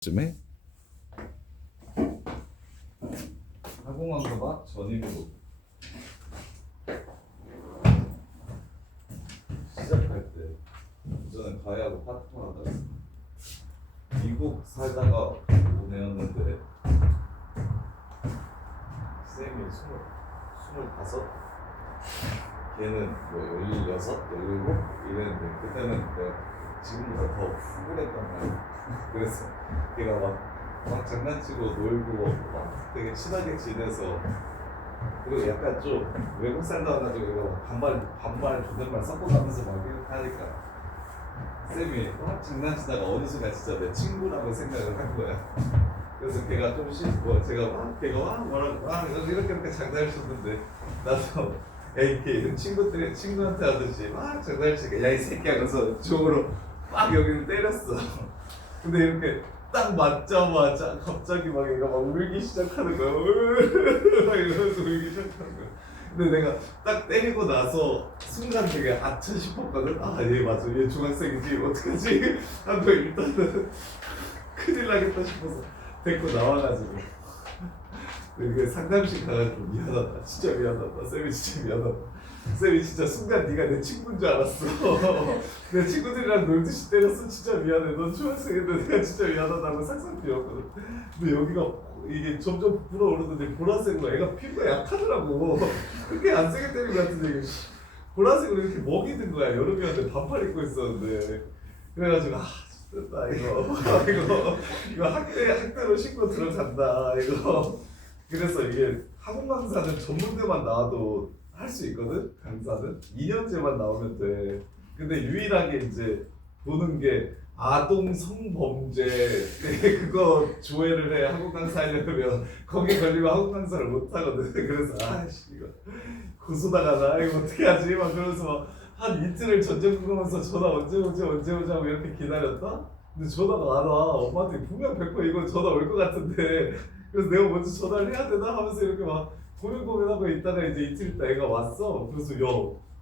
쯤에 항공왕고가 전입으로 시작할 때 저는 가해하고 파트너 하다가 미국 살다가 보내었는데 쌤이 25 걔는 뭐 16, 17 이랬는데 그때는 내가 지금보다 더 푸근했단 말이야. 그래서 걔가 막 장난치고 놀고 막 되게 친하게 지내서 그리고 약간 좀 외국 살다 와가지고 얘가 막 반말 존댓말 섞어가면서 막 이렇게 하니까 쌤이 막 장난치다가 어느 순간 진짜 내 친구라고 생각을 한 거야. 그래서 걔가 좀 싫고 제가 걔가 뭐라고 이렇게 장난을 쳤는데 나도 AK 친구한테 하듯이 막 장난치게 야 이 새끼야 그래서 쪽으로 막 여기를 때렸어. 근데 이렇게 딱 맞자마자 갑자기 막 얘가 막 울기 시작하는 거야. 막 이러면서 울기 시작하는 거야. 근데 내가 딱 때리고 나서 순간 되게 아차 싶었거든. 아 얘 맞아 얘 중학생이지 어떡하지 하고 일단은 큰일 나겠다 싶어서 데리고 나와가지고 그 상담실 가가지고 미안하다 진짜 미안하다 쌤이 진짜 미안하다 쌤이 진짜 순간 네가 내 친구인 줄 알았어. 내 친구들이랑 놀듯이 때렸어. 진짜 미안해. 넌 중학생인데 내가 진짜 미안하다고 싹싹 비웠거든. 근데 여기가 이게 점점 부풀어오르는데 보라색으로 애가 피부가 약하더라고. 그렇게 안 세게 때린 것 같은데 보라색으로 이렇게 먹이 든 거야. 여름이었는데 반팔 입고 있었는데 그래가지고 됐다 이거 학대로 신고 들어간다 이거. 그래서 이게 학원 강사는 전문대만 나와도 할 수 있거든. 강사는 2년제만 나오면 돼. 근데 유일하게 이제 보는 게 아동 성범죄 그거 조회를 해. 학원 강사 하려면 거기 걸리면 학원 강사를 못 하거든. 그래서 아씨 이거 고소당하나 이거 어떻게 하지 막 그러면서 막 한 이틀을 전전긍긍하면서 전화 언제 오지 하고 이렇게 기다렸다. 근데 전화가 안 와. 엄마한테 분명 100% 이거 전화 올 것 같은데 그래서 내가 먼저 전화를 해야 되나 하면서 이렇게 막 고민하고 있다가 이제 이틀 있다 애가 왔어. 그래서 야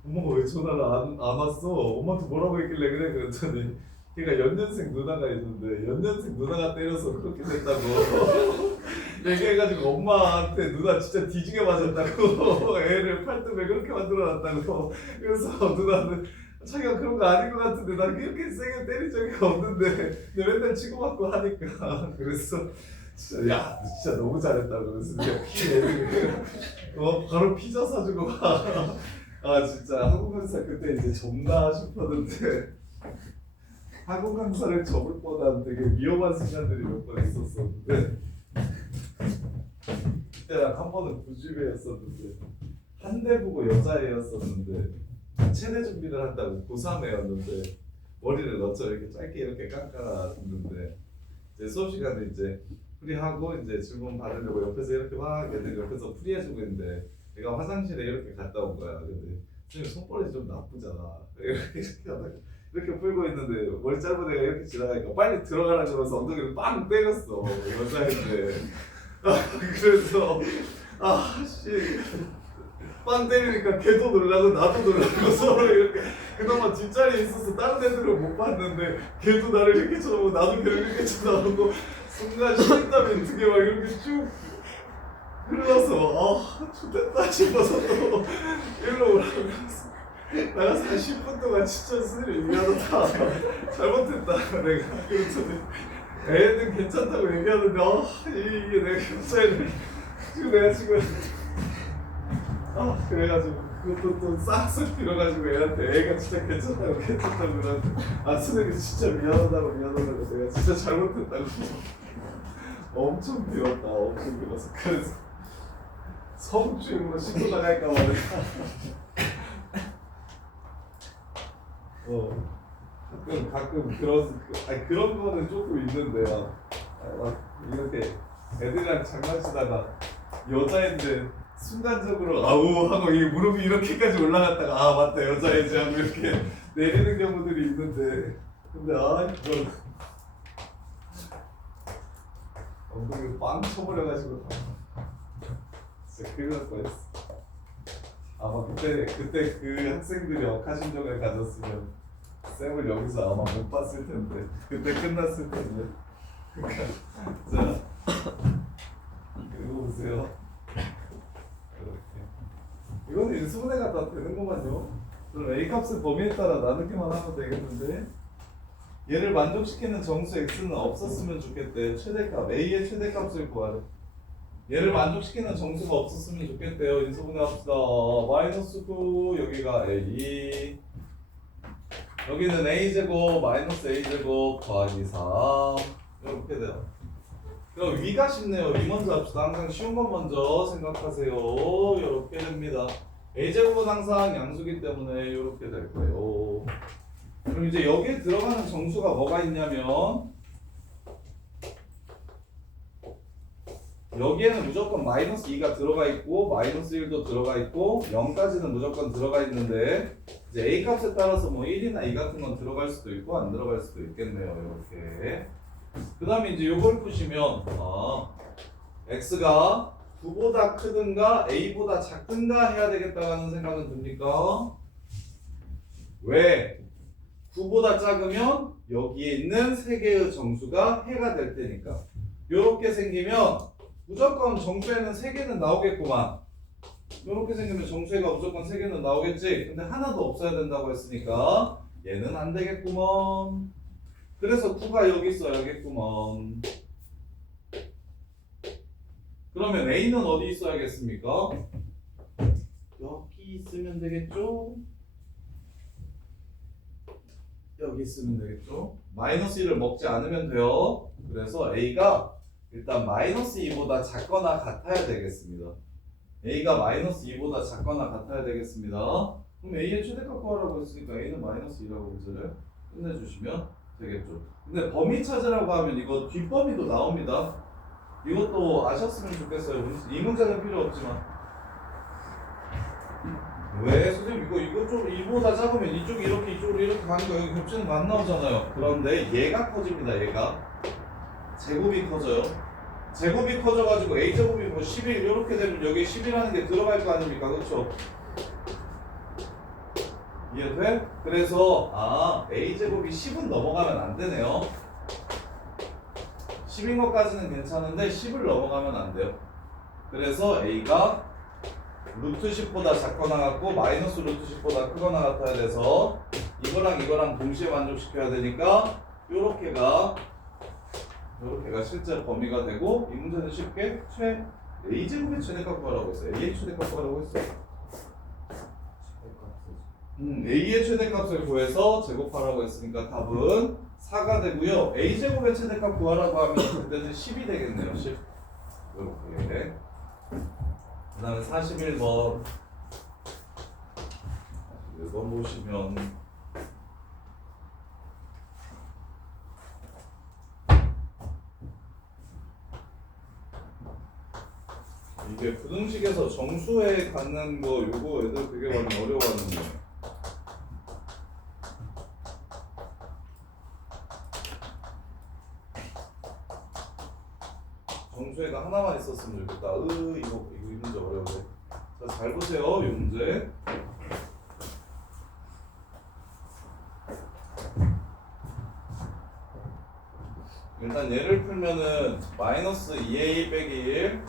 엄마가 왜 전화를 안 왔어? 엄마한테 뭐라고 했길래 그래? 그랬더니 걔가 연년생 누나가 있는데 연년생 누나가 때려서 그렇게 됐다고 얘기해가지고 엄마한테 누나 진짜 뒤지게 맞았다고 애를 팔뚝에 그렇게 만들어놨다고. 그래서 누나는 자기가 그런 거 아닌 것 같은데 난 그렇게 세게 때린 적이 없는데 맨날 치고받고 하니까 그래서 진짜 야 진짜 너무 잘했다고. 그래서 바로 피자 사주고 아 진짜 학원 강사 그때 이제 접나 싶었는데 학원 강사를 접을 뻔한 되게 위험한 순간들이 몇 번 있었었는데 그때랑 한 번은 부주배였었는데 한대보고 여자애였었는데 체내 준비를 한다고 고3애였는데 머리를 너처럼 이렇게 짧게 이렇게 깎아줬는데 이제 수업 시간에 이제 풀이하고 이제 질문 받으려고 옆에서 이렇게 막 애들 옆에서 풀이해주고 있는데 내가 화장실에 이렇게 갔다 온 거야. 근데 선생님 손버릇이 좀 나쁘잖아. 이렇게 하다가 이렇게 풀고 있는데 머리 짧은 애가 이렇게 지나가니까 빨리 들어가라고 그러면서 엉덩이를 빵 때렸어. 여자인데 그래서 아씨 빵 때리니까 걔도 놀라고 나도 놀라고 서로 이렇게 그나마 뒷자리에 있어서 다른 애들은 못 봤는데 걔도 나를 이렇게 쳐다보고 나도 걔를 이렇게 쳐다보고 순간 식은땀이 두개 막 이렇게 쭉 흘러서 좋됐다 싶어서 또 일로 오라고 그랬어. 나가서 한 10분 동안 진짜 스스로 미안하다 잘못했다 내가. 그랬더니 애는 괜찮다고 얘기하는데 이게 내가 경찰을 지금 내가 지금 그래가지고 그것도 또 싹싹 빌어가지고 애한테 애가 진짜 괜찮다고 그러는데 선생님 진짜 미안하다고 내가 진짜 잘못했다고 엄청 빌었다. 엄청 빌었어. 그래서 성추행으로 신고 나갈까 봐 가끔 그런 거는 조금 있는데 막 이렇게 애들이랑 장난치다가 여자인데 순간적으로 아우 하고 이 무릎이 이렇게까지 올라갔다가 맞다 여자애지 하고 이렇게 내리는 경우들이 있는데 근데 이거 엉덩이를 빵 쳐버려가지고 진짜 큰일 날 뻔했어. 아마 그때 그 학생들이 억하심정을 가졌으면 쌤을 여기서 아마 못 봤을 텐데 그때 끝났을 텐데 자, 그리고 보세요. 이렇게. 이거는 인수분해가 다 되는구만요. 그럼 A 값의 범위에 따라 나누기만 하면 되겠는데 얘를 만족시키는 정수 x는 없었으면 좋겠대. 최대값 A의 최대값을 구하래. 얘를 만족시키는 정수가 없었으면 좋겠대요. 인수분해 합시다. 마이너스 9 여기가 A, 여기는 A제곱 마이너스 A제곱 더하기 3 이렇게 돼요. 그럼 위가 쉽네요. 위 먼저 합시다. 항상 쉬운 건 먼저 생각하세요. 이렇게 됩니다. A제곱은 항상 양수기 때문에 이렇게 될 거예요. 그럼 이제 여기에 들어가는 정수가 뭐가 있냐면 여기에는 무조건 마이너스 2가 들어가 있고 마이너스 1도 들어가 있고 0까지는 무조건 들어가 있는데 이제 A 값에 따라서 뭐 1이나 2 같은 건 들어갈 수도 있고 안 들어갈 수도 있겠네요. 이렇게. 그 다음에 이제 요걸 푸시면 x가 9보다 크든가 a보다 작든가 해야 되겠다는 생각은 듭니까? 왜? 9보다 작으면 여기에 있는 세 개의 정수가 해가 될 테니까. 요렇게 생기면 무조건 정수에는 세 개는 나오겠구만. 요렇게 생기면 정수해가 무조건 세 개는 나오겠지. 근데 하나도 없어야 된다고 했으니까 얘는 안 되겠구먼. 그래서 9가 여기 있어야겠구먼. 그러면 A는 어디 있어야겠습니까? 여기 있으면 되겠죠? 여기 있으면 되겠죠? 마이너스 1을 먹지 않으면 돼요. 그래서 A가 일단 마이너스 2보다 작거나 같아야 되겠습니다. A가 마이너스 2보다 작거나 같아야 되겠습니다. 그럼 A의 최대값 구하라고 했으니까 A는 마이너스 2라고 문제를 끝내주시면 되겠죠. 근데 범위 찾으라고 하면 이거 뒷범위도 나옵니다. 이것도 아셨으면 좋겠어요. 이 문제는 필요 없지만. 왜? 선생님 이거 좀 이보다 작으면 이쪽이 이렇게 이쪽으로 이렇게 가니까 여기 겹치는 거 안 나오잖아요. 그런데 얘가 커집니다. 얘가 제곱이 커져요. 제곱이 커져가지고 A제곱이 뭐 11 이렇게 되면 여기 10이라는 게 들어갈 거 아닙니까? 그렇죠? 이해돼? 그래서 A제곱이 10은 넘어가면 안 되네요. 10인 것까지는 괜찮은데 10을 넘어가면 안 돼요. 그래서 A가 루트 10보다 작거나 같고 마이너스 루트 10보다 크거나 같아야 돼서 이거랑 동시에 만족시켜야 되니까 요렇게가 실제 범위가 되고 이 문제는 쉽게 A제곱의 최대값 구하라고 했어요. A의 최대값 구하라고 했어요. A의 최대값을 구해서 제곱하라고 했으니까 답은 4가 되고요. A제곱의 최대값 구하라고 하면 그때는 10이 되겠네요. 10 이렇게. 그 다음에 41번 41번 보시면 이게 부등식에서 정수에 갖는 거 요거 애들 되게 많이 어려워하는 거예요. 정수해가 하나만 있었으면 좋겠다. 이거 이 문제 어려워요. 자, 잘 보세요. 이 문제. 일단 얘를 풀면은 마이너스 2a 빼기 1,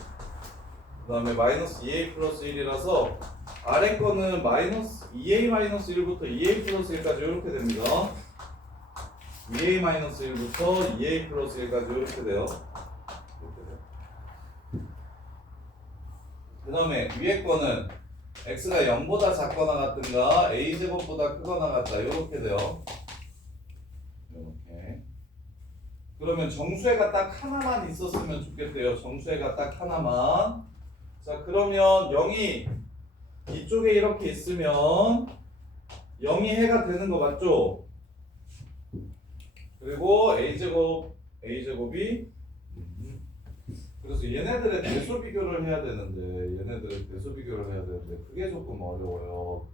그 다음에 마이너스 2a 플러스 1이라서 아래 거는 마이너스 2a 마이너스 1부터 2a 플러스 1까지 이렇게 됩니다. 2a 마이너스 1부터 2a 플러스 1까지 이렇게 돼요. 그 다음에 위에 거는 x가 0보다 작거나 같든가 a제곱보다 크거나 같다 이렇게 돼요. 이렇게. 그러면 정수해가 딱 하나만 있었으면 좋겠대요. 정수해가 딱 하나만. 자, 그러면 0이 이쪽에 이렇게 있으면 0이 해가 되는 거 맞죠? 그리고 a제곱이 그래서 얘네들의 대소 비교를 해야 되는데 그게 조금 어려워요.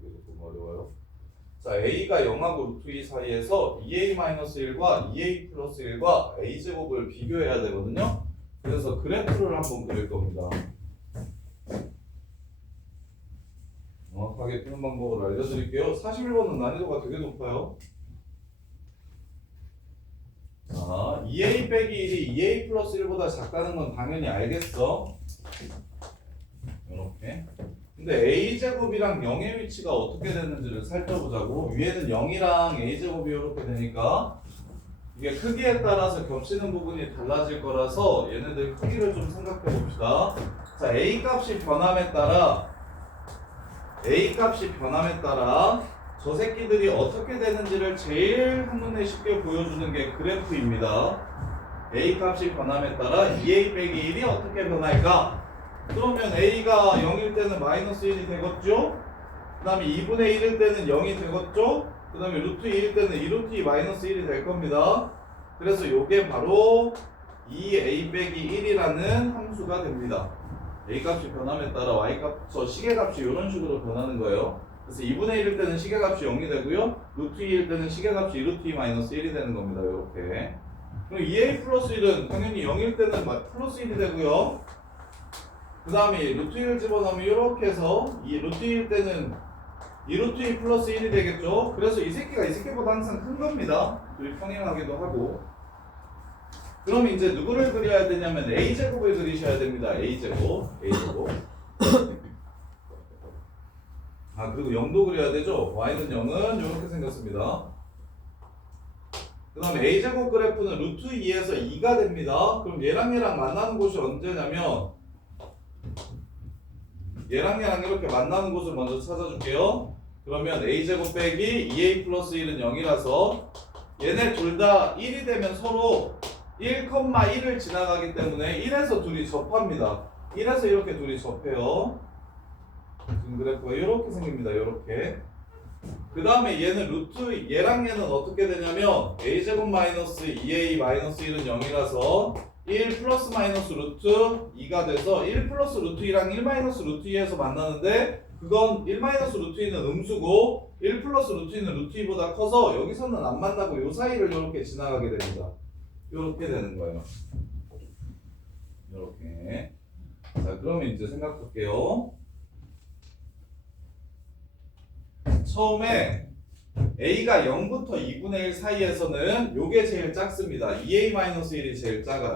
자, a가 0하고 루트 2 사이에서 2a-1과 2a 플러스 1과 a제곱을 비교해야 되거든요. 그래서 그래프를 한번 그릴 겁니다. 정확하게 푸는 방법을 알려드릴게요. 41번은 난이도가 되게 높아요. 자, 자, 2a 빼기 1이 2a 플러스 1보다 작다는 건 당연히 알겠어. 이렇게. 근데 a제곱이랑 0의 위치가 어떻게 되는지를 살펴보자고. 위에는 0이랑 a제곱이 이렇게 되니까 이게 크기에 따라서 겹치는 부분이 달라질 거라서 얘네들 크기를 좀 생각해 봅시다. 자, a 값이 변함에 따라 저 새끼들이 어떻게 되는지를 제일 한눈에 쉽게 보여주는 게 그래프입니다. a 값이 변함에 따라 2a 빼기 1이 어떻게 변할까? 그러면 a가 0일 때는 마이너스 1이 되겠죠? 그 다음에 2분의 1일 때는 0이 되겠죠? 그 다음에 루트 2일 때는 2루트 2 마이너스 1이 될 겁니다. 그래서 요게 바로 2a 빼기 1이라는 함수가 됩니다. a 값이 변함에 따라 y 값, 저 시계값이 이런 식으로 변하는 거예요. 그래서 2분의 1일 때는 시계값이 0이 되고요. 루트 2일 때는 시계값이 2루트 2 마이너스 1이 되는 겁니다. 이렇게. 그럼 2a 플러스 1은 당연히 0일 때는 플러스 1이 되고요. 그 다음에 루트 1을 집어넣으면 이렇게 해서 이 루트 2일 때는 2루트 2 플러스 1이 되겠죠. 그래서 이 새끼가 이 새끼보다 항상 큰 겁니다. 둘이 평행하기도 하고. 그럼 이제 누구를 그려야 되냐면 a제곱을 그리셔야 됩니다. a제곱. 아, 그리고 0도 그려야 되죠. y는 0은 이렇게 생겼습니다. 그 다음에 a제곱 그래프는 루트 2에서 2가 됩니다. 그럼 얘랑 만나는 곳이 언제냐면 얘랑 이렇게 만나는 곳을 먼저 찾아줄게요. 그러면 a제곱 빼기 2a 플러스 1은 0이라서 얘네 둘 다 1이 되면 서로 1,1을 지나가기 때문에 1에서 둘이 접합니다. 1에서 이렇게 둘이 접해요. 지금 그래프가 이렇게 생깁니다. 이렇게. 그 다음에 얘는 얘랑 얘는 어떻게 되냐면 a제곱 마이너스 2a 마이너스 1은 0이라서 1 플러스 마이너스 루트 2가 돼서 1 플러스 루트 2랑 1 마이너스 루트 2에서 만나는데 그건 1 마이너스 루트 2는 음수고 1 플러스 루트 2는 루트 2보다 커서 여기서는 안 만나고 요 사이를 이렇게 지나가게 됩니다. 이렇게 되는 거예요. 이렇게. 자, 그러면 이제 생각할게요. 처음에 a가 0부터 2분의 1 사이에서는 요게 제일 작습니다. 2a-1이 제일 작아요.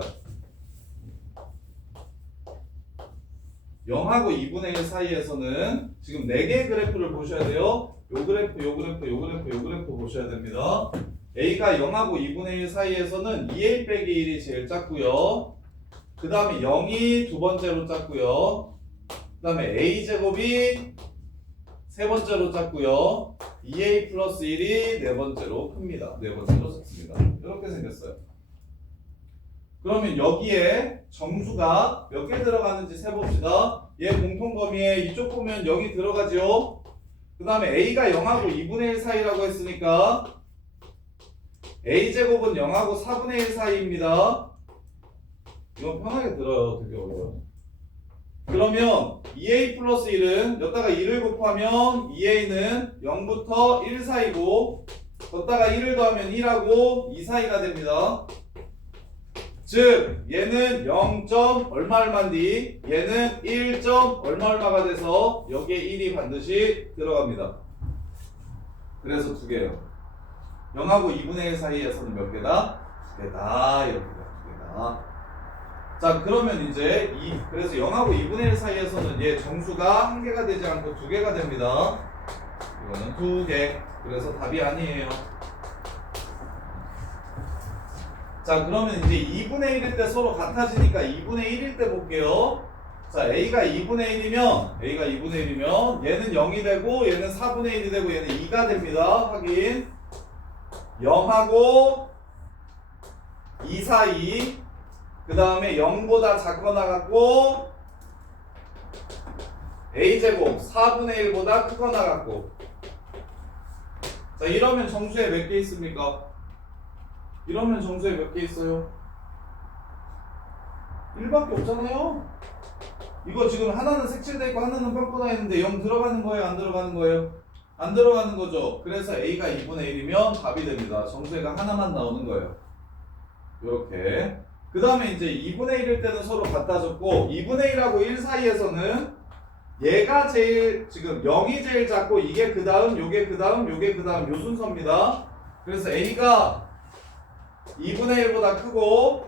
0하고 2분의 1 사이에서는 지금 4개의 그래프를 보셔야 돼요. 요 그래프 보셔야 됩니다. a가 0하고 2분의 1 사이에서는 2a 빼기 1이 제일 작고요. 그 다음에 0이 두 번째로 작고요. 그 다음에 a제곱이 세 번째로 작고요. 2a 플러스 1이 네 번째로 큽니다. 네 번째로 작습니다. 이렇게 생겼어요. 그러면 여기에 정수가 몇 개 들어가는지 세봅시다. 얘 공통범위에 이쪽 보면 0이 들어가죠. 그 다음에 a가 0하고 2분의 1 사이라고 했으니까 a제곱은 0하고 4분의 1 사이입니다. 이건 편하게 들어요. 되게 어려워요. 그러면 2a 플러스 1은 여기다가 2를 곱하면 2a는 0부터 1 사이고 거기다가 1을 더하면 1하고 2 사이가 됩니다. 즉 얘는 0. 얼마인디 얘는 1. 얼마가 돼서 여기에 1이 반드시 들어갑니다. 그래서 두 개예요. 0하고 2분의 1 사이에서는 몇 개다? 두 개다. 이렇게 두 개다. 자, 그러면 이제 그래서 0하고 2분의 1 사이에서는 얘 정수가 한 개가 되지 않고 두 개가 됩니다. 이거는 두 개. 그래서 답이 아니에요. 자, 그러면 이제 2분의 1일 때 서로 같아지니까 2분의 1일 때 볼게요. 자, a가 2분의 1이면 얘는 0이 되고 얘는 4분의 1이 되고 얘는 2가 됩니다. 확인. 0하고 2 사이. 그 다음에 0보다 작거나 같고 a제곱 4분의 1보다 크거나 같고. 자, 이러면 정수에 몇 개 있습니까? 이러면 정수에 몇 개 있어요? 1밖에 없잖아요. 이거 지금 하나는 색칠돼 있고 하나는 빵꾸나 있는데 0 들어가는 거예요? 안 들어가는 거예요? 안 들어가는 거죠. 그래서 a가 2분의 1이면 답이 됩니다. 정수가 하나만 나오는 거예요. 이렇게. 그 다음에 이제 2분의 1일 때는 서로 같아졌고 2분의 1하고 1 사이에서는 얘가 제일 지금 0이 제일 작고 이게 그 다음 요게 그 다음 요게 그 다음 요 순서입니다. 그래서 a가 2분의 1보다 크고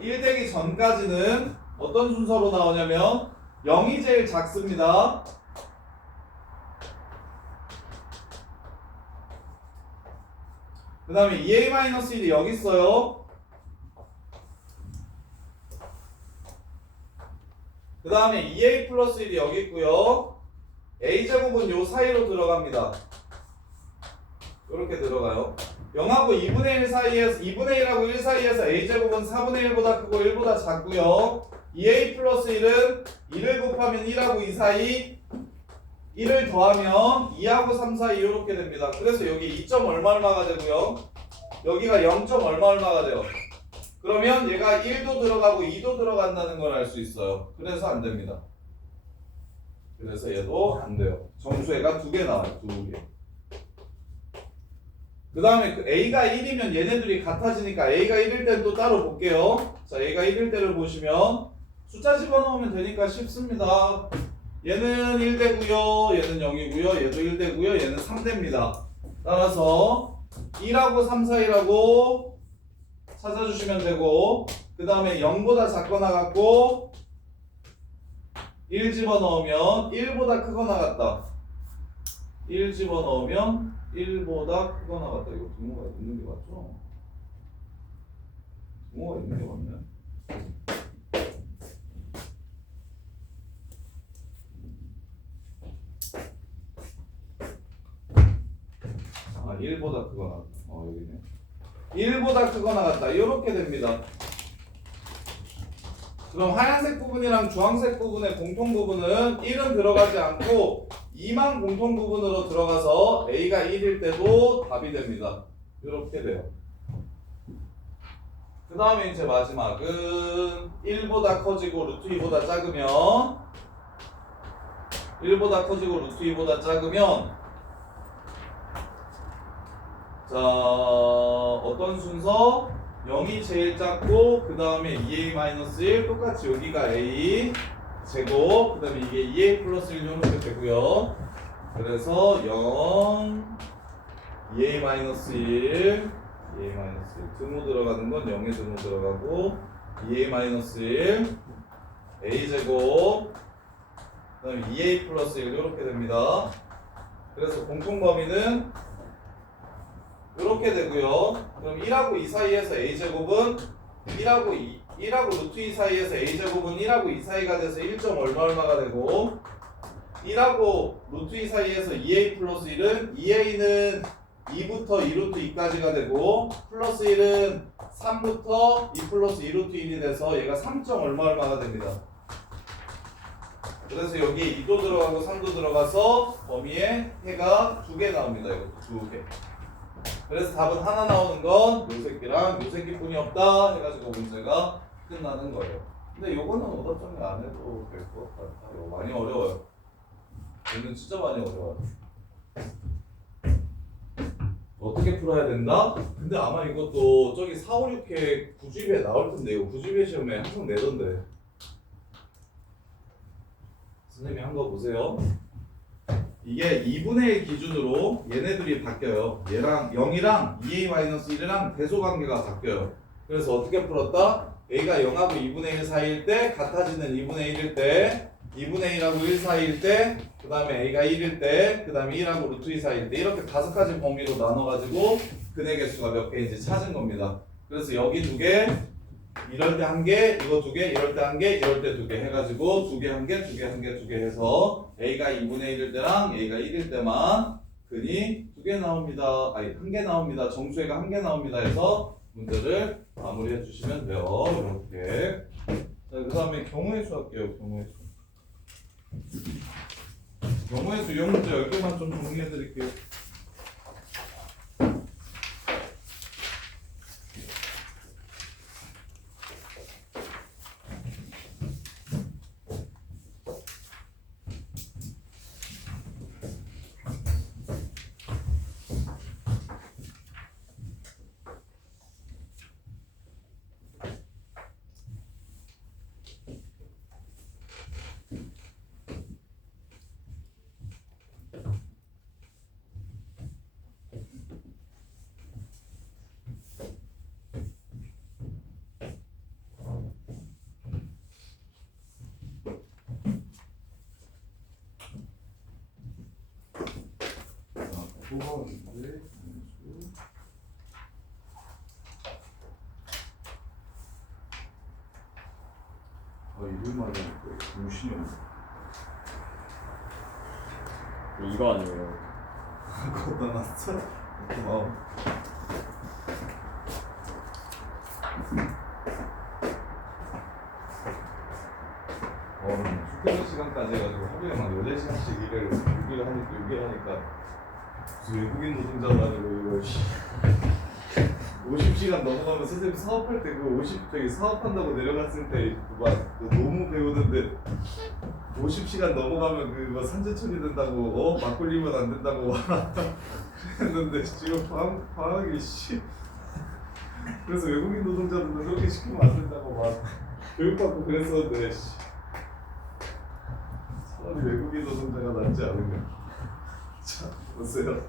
1 되기 전까지는 어떤 순서로 나오냐면 0이 제일 작습니다. 그 다음에 2a-1이 여기 있어요. 그 다음에 2a 플러스 1이 여기 있고요. a제곱은 요 사이로 들어갑니다. 이렇게 들어가요. 0하고 2분의 1 사이에서 2분의 1하고 1 사이에서 a제곱은 4분의 1보다 크고 1보다 작고요. 2a 플러스 1은 1을 곱하면 1하고 2 사이 1을 더하면 2하고 3 사이 이렇게 됩니다. 그래서 여기 2점 얼마가 되고요. 여기가 0점 얼마가 돼요. 그러면 얘가 1도 들어가고 2도 들어간다는 걸 알 수 있어요. 그래서 안 됩니다. 그래서 얘도 안 돼요. 정수회가 2개 나와요. 2개. 그 다음에 그 A가 1이면 얘네들이 같아지니까 A가 1일 때는 또 따로 볼게요. 자, A가 1일 때를 보시면 숫자 집어넣으면 되니까 쉽습니다. 얘는 1 되고요. 얘는 0이고요. 얘도 1 되고요. 얘는 3 됩니다. 따라서 1하고 3 사이라고 찾아주시면 되고, 그 다음에 0보다 작거나 같고 1 집어넣으면 1보다 크거나 같다. 1 집어넣으면 1보다 크거나 같다. 이거 등호가 있는 게 맞죠? 등호가 있는 게 맞네. 아, 1보다 크거나 같다. 여기네. 1보다 크거나 같다. 이렇게 됩니다. 그럼 하얀색 부분이랑 주황색 부분의 공통 부분은 1은 들어가지 않고 2만 공통 부분으로 들어가서 A가 1일 때도 답이 됩니다. 이렇게 돼요. 그 다음에 이제 마지막은 1보다 커지고 루트 2보다 작으면 1보다 커지고 루트 2보다 작으면 자, 어떤 순서? 0이 제일 작고 그 다음에 2a-1 똑같이 여기가 a 제곱 그 다음에 이게 2a 플러스 1 이렇게 되고요. 그래서 0 2a-1 2a-1 등호 들어가는 건 0의 등호 들어가고 2a-1 a 제곱 그 다음에 2a 플러스 1 이렇게 됩니다. 그래서 공통 범위는 이렇게 되고요. 그럼 1하고 2 사이에서 a제곱은 1하고 루트 2 사이에서 a제곱은 1하고 2 사이가 돼서 1점 얼마가 되고 1하고 루트 2 사이에서 2a 플러스 1은 2a는 2부터 2루트 2까지가 되고 플러스 1은 3부터 2 플러스 2루트 1이 돼서 얘가 3점 얼마가 됩니다. 그래서 여기 2도 들어가고 3도 들어가서 범위에 해가 2개 나옵니다. 이것도 2개. 그래서 답은 하나 나오는 건 요 새끼랑 요 새끼뿐이 없다 해가지고 문제가 끝나는 거예요. 근데 요거는 오답 정리 안 해도 될 것 같아요. 이거 많이 어려워요. 얘는 진짜 많이 어려워요. 어떻게 풀어야 된다? 근데 아마 이것도 저기 4, 5, 6회 9집에 나올 텐데 이거 9집의 시험에 항상 내던데. 선생님이 한 거 보세요. 이게 2분의 1 기준으로 얘네들이 바뀌어요. 얘랑 0이랑 2a-1이랑 대소관계가 바뀌어요. 그래서 어떻게 풀었다? a가 0하고 2분의 1 사이일 때 같아지는 2분의 1일 때 2분의 1하고 1 사이일 때 그 다음에 a가 1일 때 그 다음에 1하고 루트 2 사이일 때 이렇게 5가지 범위로 나눠가지고 근의 개수가 몇 개인지 찾은 겁니다. 그래서 여기 2개 이럴 때 1개, 이거 2개, 이럴 때 1개, 이럴 때 2개 해가지고 2개, 1개, 2개, 1개, 2개 해서 A가 2분의 1일 때랑 A가 1일 때만 근이 2개 나옵니다. 아니 1개 나옵니다. 정수회가 1개 나옵니다. 해서 문제를 마무리해 주시면 돼요. 이렇게. 자, 그 다음에 경우의 수 할게요. 경우의 수. 경우의 수 이 문제 10개만 좀 정리해 드릴게요. 뽑아왔는데 이걸만 하니까 정신이 없네. 이거 아니에요. 그거 나왔어? 숙제는 시간까지 해가지고 하루에 막 8시간씩 일을 6일 하니까 무슨 외국인 노동자 가지고 이거 50시간 넘어가면 선생님 사업할 때 그 50저기 사업한다고 내려갔을 때 막 너무 배우는데 50시간 넘어가면 그거 산재처리 된다고 막걸리면 안 된다고 했는데 지금 방학이 그래서 외국인 노동자들은 그렇게 시키면 안 된다고 막 교육받고 그랬었는데 차라리 외국인 노동자가 낫지 않은가. 자 보세요.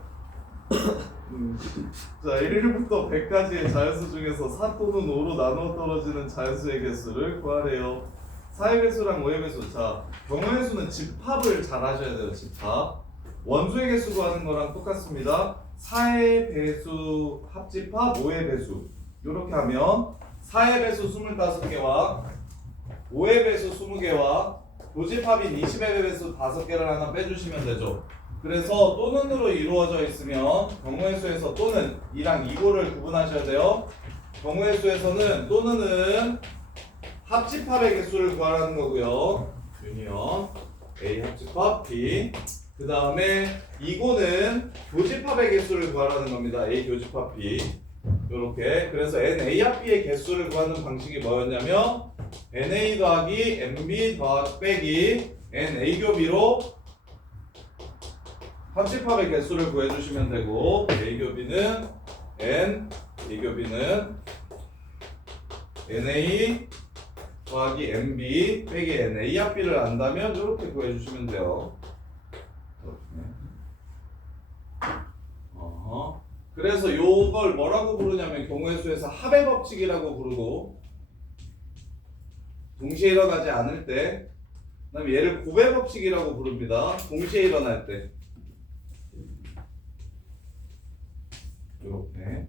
자 1부터 100까지의 자연수 중에서 4 또는 5로 나눠 떨어지는 자연수의 개수를 구하래요. 4의 배수랑 5의 배수. 자 경우의 수는 집합을 잘 하셔야 돼요. 집합. 원수의 개수 구하는 거랑 똑같습니다. 4의 배수 합집합 5의 배수. 이렇게 하면 4의 배수 25개와 5의 배수 20개와 교집합인 20의 배수 5개를 하나 빼주시면 되죠. 그래서 또는으로 이루어져 있으면 경우의 수에서 또는 2랑 2고를 구분하셔야 돼요. 경우의 수에서는 또는은 합집합의 개수를 구하라는 거고요. 유니언 A 합집합 B. 그 다음에 2고는 교집합의 개수를 구하라는 겁니다. A 교집합 B. 요렇게. 그래서 NA 합 B의 개수를 구하는 방식이 뭐였냐면 NA 더하기 NB 더하기 빼기 NA 교비로 합집합의 개수를 구해주시면 되고 A 교비는 N, A 교비는 NA 더하기 NB 빼기 NA 합 B를 안다면 이렇게 구해주시면 돼요. 그래서 요걸 뭐라고 부르냐면 경우의 수에서 합의 법칙이라고 부르고 동시에 일어나지 않을 때, 그 다음에 얘를 곱의 법칙이라고 부릅니다. 동시에 일어날 때. 이렇게.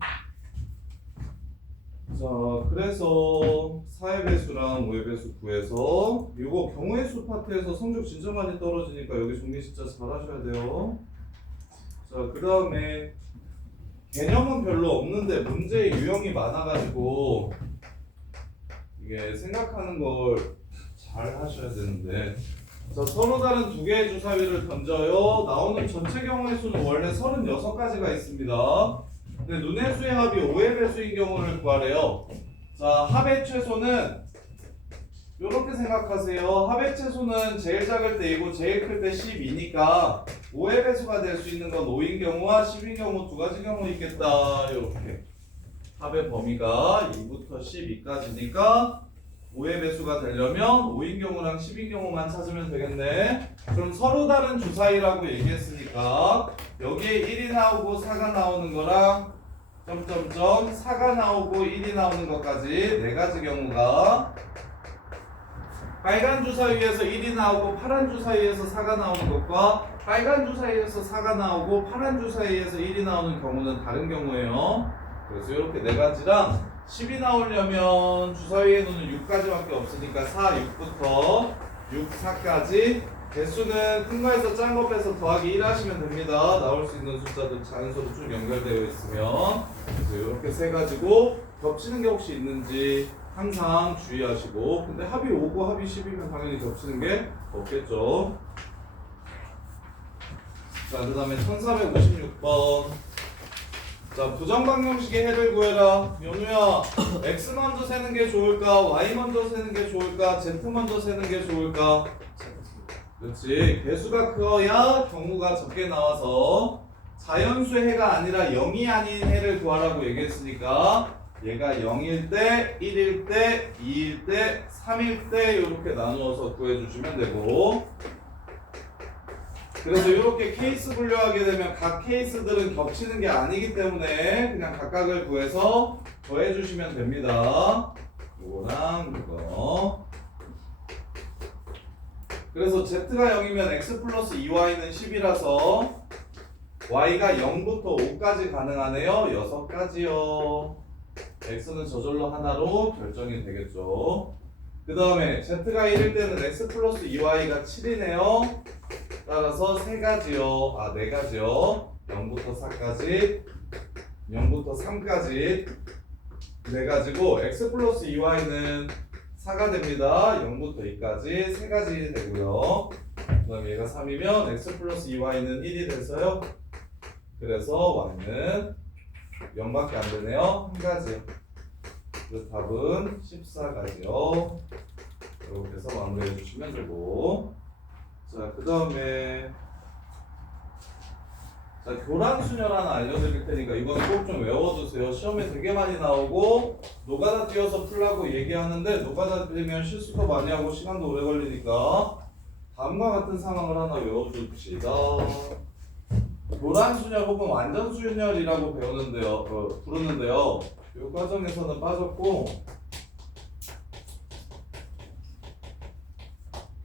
자, 그래서 4의 배수랑 5의 배수 구해서 이거 경우의 수 파트에서 성적 진짜 많이 떨어지니까 여기 정리 진짜 잘 하셔야 돼요. 자, 그 다음에 개념은 별로 없는데 문제의 유형이 많아가지고 이게 생각하는 걸 잘 하셔야 되는데, 자, 서로 다른 두 개의 주사위를 던져요. 나오는 전체 경우의 수는 원래 36가지가 있습니다. 근데 눈의 수의 합이 5의 배수인 경우를 구하래요. 자, 합의 최소는 이렇게 생각하세요. 합의 최소는 제일 작을 때 2고 제일 클 때 12니까 5의 배수가 될 수 있는 건 5인 경우와 10인 경우 두 가지 경우 있겠다. 이렇게. 합의 범위가 2부터 12까지니까 5의 배수가 되려면 5인 경우랑 10인 경우만 찾으면 되겠네. 그럼 서로 다른 주사위라고 얘기했으니까 여기에 1이 나오고 4가 나오는 거랑 점점점 4가 나오고 1이 나오는 것까지 네 가지 경우가 빨간 주사위에서 1이 나오고 파란 주사위에서 4가 나오는 것과 빨간 주사위에서 4가 나오고 파란 주사위에서 1이 나오는 경우는 다른 경우예요. 그래서 이렇게 네 가지랑 10이 나오려면 주사위에는 6가지밖에 없으니까 4, 6부터 6, 4까지 개수는 큰 거에서 짠 거 빼서 더하기 1 하시면 됩니다. 나올 수 있는 숫자들 자연수로 쭉 연결되어 있으면. 그래서 이렇게 세 가지고 겹치는 게 혹시 있는지 항상 주의하시고, 근데 합이 5고 합이 10이면 당연히 겹치는 게 없겠죠. 자, 그 다음에 1456번. 자, 부정방정식의 해를 구해라. 연우야, X 먼저 세는 게 좋을까? Y 먼저 세는 게 좋을까? Z 먼저 세는 게 좋을까? 그렇지. 개수가 커야 경우가 적게 나와서 자연수의 해가 아니라 0이 아닌 해를 구하라고 얘기했으니까 얘가 0일 때, 1일 때, 2일 때, 3일 때 이렇게 나누어서 구해주시면 되고, 그래서 이렇게 케이스 분류하게 되면 각 케이스들은 겹치는 게 아니기 때문에 그냥 각각을 구해서 더해주시면 됩니다. 이거랑 이거. 그래서 Z가 0이면 X 플러스 2Y는 10이라서 y가 0부터 5까지 가능하네요. 6가지요. x는 저절로 하나로 결정이 되겠죠. 그 다음에 z가 1일 때는 x 플러스 2y가 7이네요. 따라서 3가지요. 4가지요. 0부터 4까지, 0부터 3까지 4가지고 x 플러스 2y는 4가 됩니다. 0부터 2까지 3가지 되고요. 그 다음에 얘가 3이면 x 플러스 2y는 1이 돼서요. 그래서 y는 0밖에 안 되네요. 1가지요. 그래서 답은 14가지요. 이렇게 해서 마무리해 주시면 되고, 자, 그 다음에 자, 교란순열 하나 알려드릴 테니까 이거는 꼭 좀 외워두세요. 시험에 되게 많이 나오고 노가다 띄어서 풀라고 얘기하는데 노가다 띄면 실수도 많이 하고 시간도 오래 걸리니까 다음과 같은 상황을 하나 외워줍시다. 교란순열 혹은 완전순열이라고 배우는데요, 부르는데요. 이 과정에서는 빠졌고,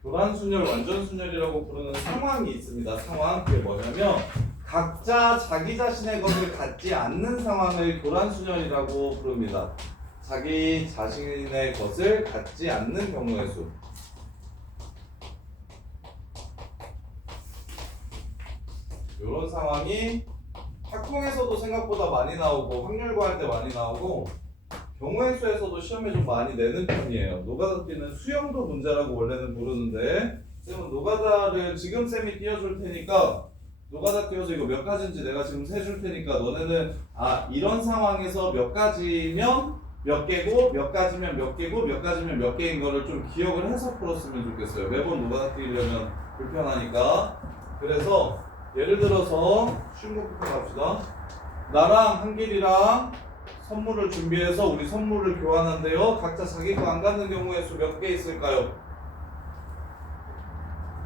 교란순열, 완전순열이라고 부르는 상황이 있습니다. 상황, 그게 뭐냐면 각자 자기 자신의 것을 갖지 않는 상황을 교란순열이라고 부릅니다. 자기 자신의 것을 갖지 않는 경우의 수. 이런 상황이 학통에서도 생각보다 많이 나오고 확률 구할 때 많이 나오고 경우의 수에서도 시험에 좀 많이 내는 편이에요. 노가다 띄는 수영도 문제라고 원래는 부르는데 쌤은 노가다를 지금 쌤이 띄워줄 테니까 노가다 띄워서 이거 몇 가지인지 내가 지금 세줄 테니까 너네는 이런 상황에서 몇 가지면 몇 개고 몇 가지면 몇 개고 몇 가지면 몇 개인 거를 좀 기억을 해서 풀었으면 좋겠어요. 매번 노가다 띄려면 불편하니까. 그래서 예를 들어서 쉬운 것부터 갑시다. 나랑 한길이랑 선물을 준비해서 우리 선물을 교환한대요. 각자 자기 거 안 갖는 경우의 수 몇 개 있을까요?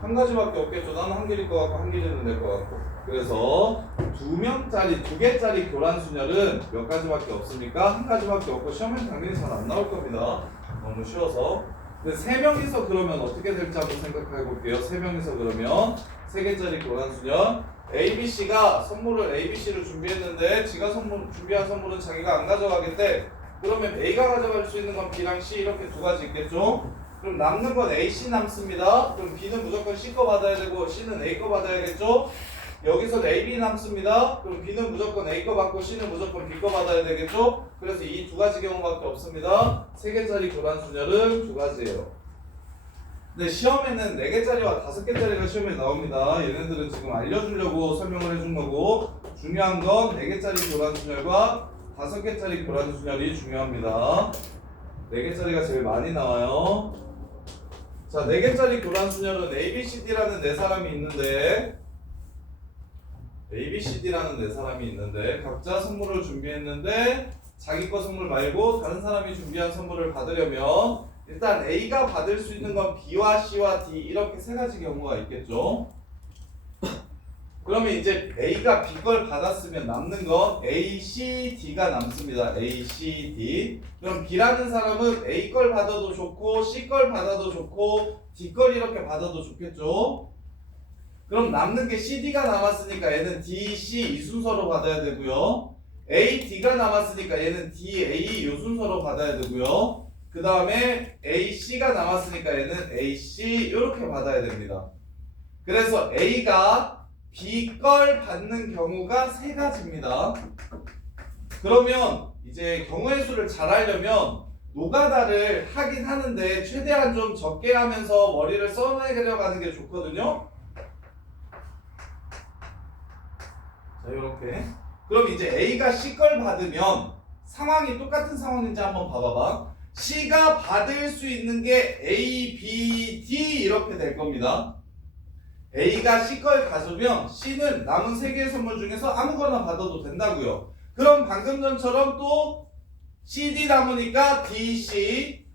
한 가지밖에 없겠죠. 나는 한길이 거 같고 한길이는 내 거 같고. 그래서 두 개짜리 교란순열은 몇 가지밖에 없습니까? 한 가지밖에 없고 시험엔 당연히 잘 안 나올 겁니다. 너무 쉬워서. 근데 세 명이서 그러면 어떻게 될지 한번 생각해 볼게요. 세 명이서 그러면 3개짜리 교란순열. ABC가 선물을 ABC를 준비했는데 지가 준비한 선물은 자기가 안 가져가겠대. 그러면 A가 가져갈 수 있는 건 B랑 C 이렇게 두 가지 있겠죠? 그럼 남는 건 AC 남습니다. 그럼 B는 무조건 C 거 받아야 되고 C는 A 거 받아야겠죠? 여기서 AB 남습니다. 그럼 B는 무조건 A 거 받고 C는 무조건 B 거 받아야 되겠죠? 그래서 이 두 가지 경우밖에 없습니다. 3개짜리 교란순열은 두 가지예요. 근데 시험에는 4개짜리와 5개짜리가 시험에 나옵니다. 얘네들은 지금 알려주려고 설명을 해준 거고 중요한 건 4개짜리 교란순열과 5개짜리 교란순열이 중요합니다. 4개짜리가 제일 많이 나와요. 자, 4개짜리 교란순열은 ABCD라는 4사람이 있는데 각자 선물을 준비했는데 자기 거 선물 말고 다른 사람이 준비한 선물을 받으려면 일단 A가 받을 수 있는 건 B와 C와 D 이렇게 3가지 경우가 있겠죠. 그러면 이제 A가 B 걸 받았으면 남는 건 A, C, D가 남습니다. A, C, D. 그럼 B라는 사람은 A 걸 받아도 좋고 C 걸 받아도 좋고 D 걸 이렇게 받아도 좋겠죠. 그럼 남는 게 C, D가 남았으니까 얘는 D, C 이 순서로 받아야 되고요. A, D가 남았으니까 얘는 D, A 이 순서로 받아야 되고요. 그 다음에 AC가 남았으니까 얘는 AC 이렇게 받아야 됩니다. 그래서 A가 B 걸 받는 경우가 3가지입니다. 그러면 이제 경우의 수를 잘 알려면 노가다를 하긴 하는데 최대한 좀 적게 하면서 머리를 써내려가는 게 좋거든요. 자, 이렇게. 그럼 이제 A가 C 걸 받으면 상황이 똑같은 상황인지 한번 봐봐봐. C가 받을 수 있는 게 A, B, D 이렇게 될 겁니다. A가 C 걸 가져면 C는 남은 3개의 선물 중에서 아무거나 받아도 된다고요. 그럼 방금 전처럼 또 C, D 남으니까 D, C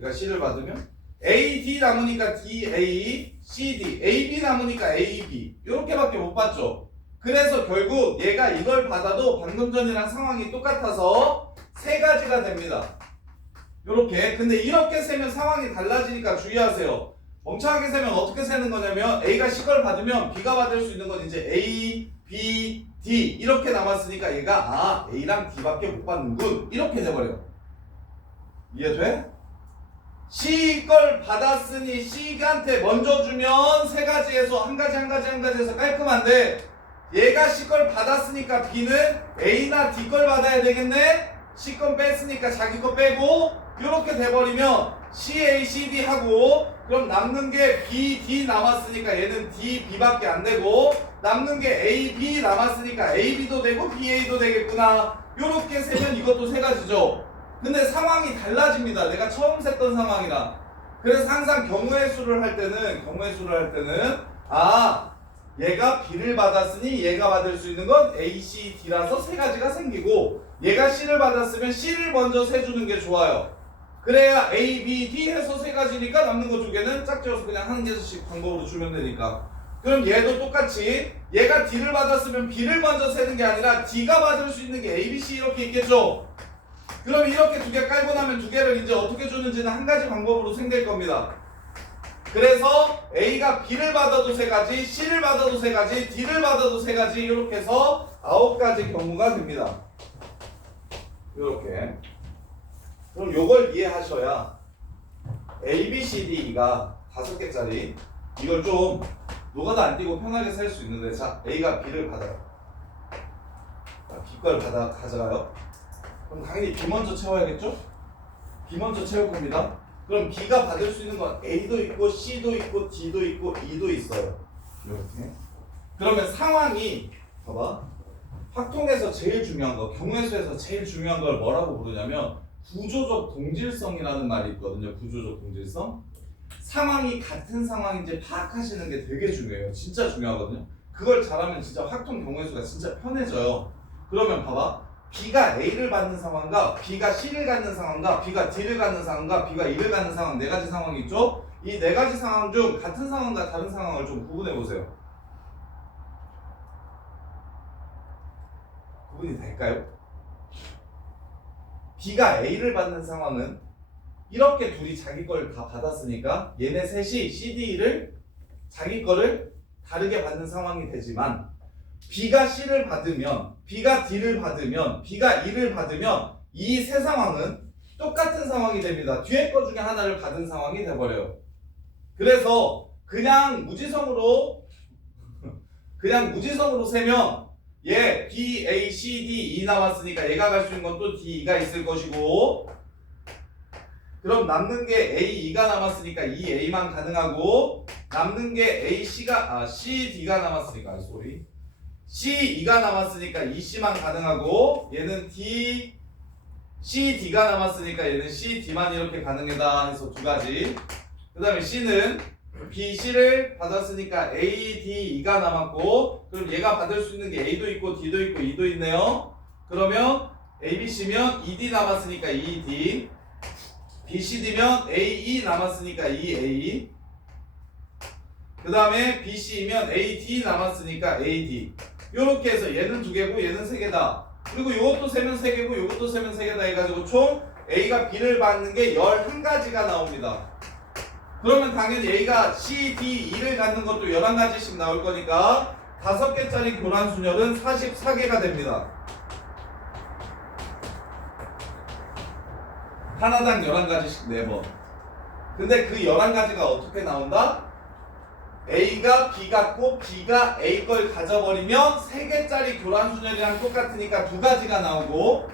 얘가 C를 받으면 A, D 남으니까 D, A, C, D A, B 남으니까 A, B 이렇게밖에 못 받죠. 그래서 결국 얘가 이걸 받아도 방금 전이랑 상황이 똑같아서 3가지가 됩니다. 요렇게. 근데 이렇게 세면 상황이 달라지니까 주의하세요. 멍청하게 세면 어떻게 세는 거냐면 A가 C걸 받으면 B가 받을 수 있는 건 이제 A, B, D 이렇게 남았으니까 얘가 A랑 D밖에 못 받는군 이렇게 돼버려. 이해돼? C걸 받았으니 C한테 먼저 주면 세 가지에서 한 가지에서 깔끔한데 얘가 C걸 받았으니까 B는 A나 D걸 받아야 되겠네? C건 뺐으니까 자기 거 빼고 이렇게 돼버리면 CA, CD 하고 그럼 남는 게 B, D 남았으니까 얘는 D, B밖에 안 되고 남는 게 A, B 남았으니까 A, B도 되고 B, A도 되겠구나 요렇게 세면 이것도 세 가지죠. 근데 상황이 달라집니다. 내가 처음 셌던 상황이랑. 그래서 항상 경우의 수를 할 때는 얘가 B를 받았으니 얘가 받을 수 있는 건 A, C, D라서 세 가지가 생기고 얘가 C를 받았으면 C를 먼저 세주는 게 좋아요. 그래야 A, B, D 해서 세 가지니까 남는 거 두 개는 짝지어서 그냥 한 개씩 방법으로 주면 되니까. 그럼 얘도 똑같이 얘가 D를 받았으면 B를 먼저 세는 게 아니라 D가 받을 수 있는 게 A, B, C 이렇게 있겠죠. 그럼 이렇게 두 개 깔고 나면 두 개를 이제 어떻게 주는지는 한 가지 방법으로 생길 겁니다. 그래서 A가 B를 받아도 세 가지, C를 받아도 세 가지, D를 받아도 세 가지 이렇게 해서 9가지 경우가 됩니다. 이렇게. 그럼 요걸 이해하셔야 A, B, C, D가 5개짜리 이걸 좀 노가다 안 띄고 편하게 셀 수 있는데 자 A가 B를 받아요. B 걸 가져가요. 그럼 당연히 B 먼저 채워야겠죠? B 먼저 채울 겁니다. 그럼 B가 받을 수 있는 건 A도 있고 C도 있고 D도 있고 E도 있어요. 이렇게. 그러면 상황이 봐봐. 확통에서 제일 중요한 거, 경우의 수에서 제일 중요한 걸 뭐라고 부르냐면 구조적 동질성이라는 말이 있거든요. 구조적 동질성. 상황이 같은 상황인지 파악하시는 게 되게 중요해요. 진짜 중요하거든요. 그걸 잘하면 진짜 확통 경우의 수가 진짜 편해져요. 그러면 봐봐. B가 A를 받는 상황과 B가 C를 갖는 상황과 B가 D를 갖는 상황과 B가 E를 갖는 상황 네 가지 상황이 있죠? 이 네 가지 상황 중 같은 상황과 다른 상황을 좀 구분해 보세요. 구분이 될까요? B가 A를 받는 상황은 이렇게 둘이 자기 걸 다 받았으니까 얘네 셋이 CD를 자기 거를 다르게 받는 상황이 되지만 B가 C를 받으면 B가 D를 받으면 B가 E를 받으면 이 세 상황은 똑같은 상황이 됩니다. 뒤에 거 중에 하나를 받은 상황이 돼버려요. 그래서 그냥 무지성으로 세면 얘 B, A, C, D, E 나왔으니까 얘가 갈 수 있는 건 또 D, E가 있을 것이고 그럼 남는 게 A, E가 남았으니까 E, A만 가능하고 남는 게 A, C가 C, D가 남았으니까 C, E가 남았으니까 E, C만 가능하고 얘는 D, C, D가 남았으니까 얘는 C, D만 이렇게 가능하다 해서 두 가지. 그 다음에 C는 B, C를 받았으니까 A, D, E가 남았고 그럼 얘가 받을 수 있는 게 A도 있고 D도 있고 E도 있네요. 그러면 A, B, C면 ED 남았으니까 ED B, C, D면 A, E 남았으니까 EA 그 다음에 B, C면 A, D 남았으니까 AD 요렇게 해서 얘는 두 개고 얘는 세 개다. 그리고 요것도 세면 세 개고 요것도 세면 세 개다 해가지고 총 A가 B를 받는 게 11가지가 나옵니다. 그러면 당연히 A가 C, D, E를 갖는 것도 11가지씩 나올 거니까 5개짜리 교란순열은 44개가 됩니다. 하나당 11가지씩 4번. 근데 그 11가지가 어떻게 나온다? A가 B 갖고 B가 A 걸 가져버리면 3개짜리 교란순열이랑 똑같으니까 2가지가 나오고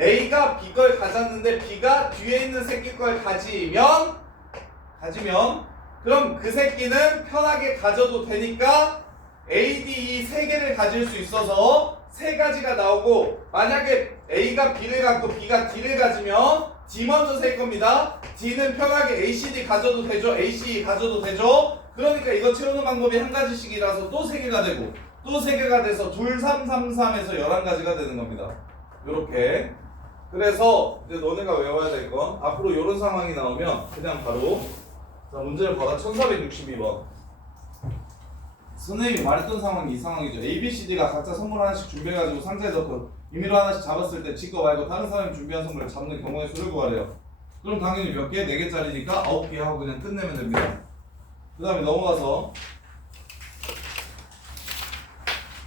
A가 B 걸 가졌는데 B가 뒤에 있는 새끼 걸 가지면 그럼 그 새끼는 편하게 가져도 되니까 A, D, E 3개를 가질 수 있어서 3가지가 나오고 만약에 A가 B를 갖고 B가 D를 가지면 D 먼저 셀 겁니다. D는 편하게 A, C, D 가져도 되죠. A, C 가져도 되죠. 그러니까 이거 채우는 방법이 한 가지씩이라서 또 3개가 되고 또 3개가 돼서 2, 3, 3, 3에서 11가지가 되는 겁니다. 요렇게. 그래서 이제 너네가 외워야 될 건 앞으로 요런 상황이 나오면 그냥 바로 자 문제를 봐라. 1462번 선생님이 말했던 상황이 이 상황이죠. A, B, C, D가 각자 선물 하나씩 준비해가지고 상자에 넣고 임의로 하나씩 잡았을 때 지 거 말고 다른 사람이 준비한 선물을 잡는 경우의 수를 구하래요. 그럼 당연히 몇 개? 4개짜리니까 9개 하고 그냥 끝내면 됩니다. 그 다음에 넘어가서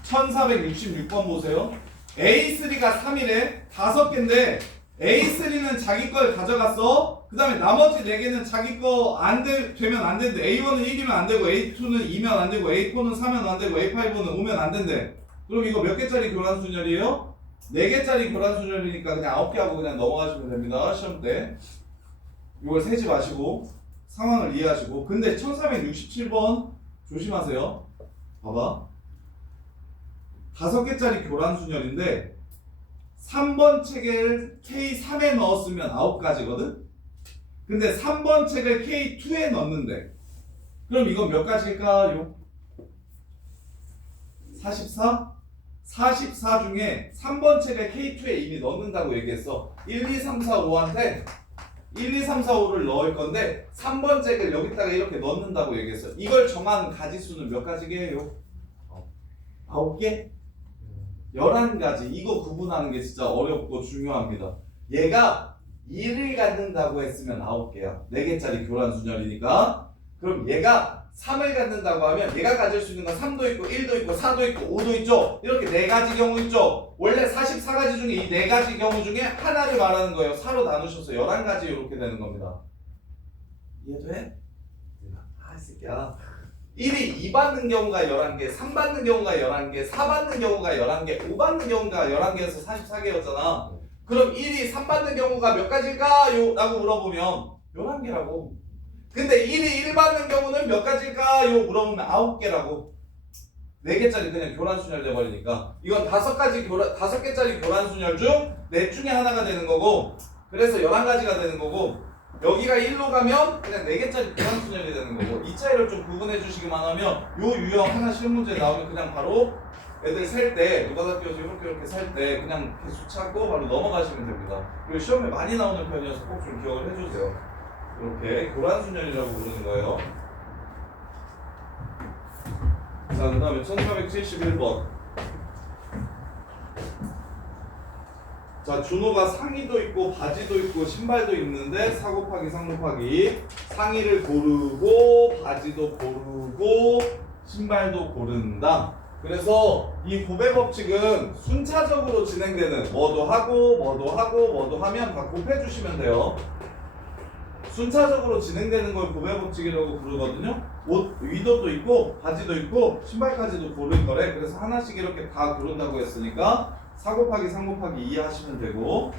1466번 보세요. A3가 3이래. 5개인데 A3는 자기 걸 가져갔어. 그 다음에 나머지 4개는 자기 거 되면 안 되는데 A1은 1이면 안 되고 A2는 2면 안 되고 A4는 3면 안 되고 A5는 5면 안 된대. 그럼 이거 몇 개짜리 교란순열이에요? 4개짜리 교란순열이니까 그냥 9개 하고 그냥 넘어가시면 됩니다. 시험 때. 이걸 세지 마시고 상황을 이해하시고. 근데 1467번 조심하세요. 봐봐. 5개짜리 교란순열인데 3번 책을 K3에 넣었으면 9가지거든? 근데 3번 책을 K2에 넣는데 그럼 이건 몇 가지일까요? 44? 44 중에 3번 책을 K2에 이미 넣는다고 얘기했어. 1, 2, 3, 4, 5한테 1, 2, 3, 4, 5를 넣을 건데 3번 책을 여기다가 이렇게 넣는다고 얘기했어. 이걸 정한 가지수는 몇 가지게요? 9개? 11가지. 이거 구분하는 게 진짜 어렵고 중요합니다. 얘가 2를 갖는다고 했으면 9개야. 4개짜리 교란순열이니까. 그럼 얘가 3을 갖는다고 하면 얘가 가질 수 있는 건 3도 있고 1도 있고 4도 있고 5도 있죠. 이렇게 4가지 경우 있죠. 원래 44가지 중에 이 4가지 경우 중에 하나를 말하는 거예요. 4로 나누셔서 11가지 이렇게 되는 겁니다. 이해돼? 아, 이 새끼야. 1이 2 받는 경우가 11개, 3 받는 경우가 11개, 4 받는 경우가 11개, 5 받는 경우가 11개에서 44개였잖아. 그럼 1이 3 받는 경우가 몇 가지일까요? 라고 물어보면 11개라고. 근데 1이 1 받는 경우는 몇 가지일까요? 물어보면 9개라고. 4개짜리 그냥 교란순열 돼버리니까 이건 5개짜리 교란순열 중 넷 중에 하나가 되는 거고, 그래서 11가지가 되는 거고, 여기가 1로 가면 그냥 4개짜리 교란순열이 되는 거고, 이 차이를 좀 구분해 주시기만 하면 요 유형 하나 실문제 나오면 그냥 바로 애들 셀 때 누가 다 띄워서 이렇게 살 때 그냥 개수 찾고 바로 넘어가시면 됩니다. 그리고 시험에 많이 나오는 편이어서 꼭 좀 기억을 해주세요. 이렇게 교란순열이라고 부르는 거예요. 자, 그 다음에 1471번. 자, 준호가 상의도 있고 바지도 있고 신발도 있는데 4 곱하기 3 곱하기 상의를 고르고 바지도 고르고 신발도 고른다. 그래서 이 곱의 법칙은 순차적으로 진행되는, 뭐도 하고 뭐도 하고 뭐도 하면 다 곱해 주시면 돼요. 순차적으로 진행되는 걸 곱의 법칙이라고 부르거든요. 옷 위도도 있고 바지도 있고 신발까지도 고를 거래. 그래서 하나씩 이렇게 다 고른다고 했으니까 4 곱하기 3 곱하기 2 하시면 되고,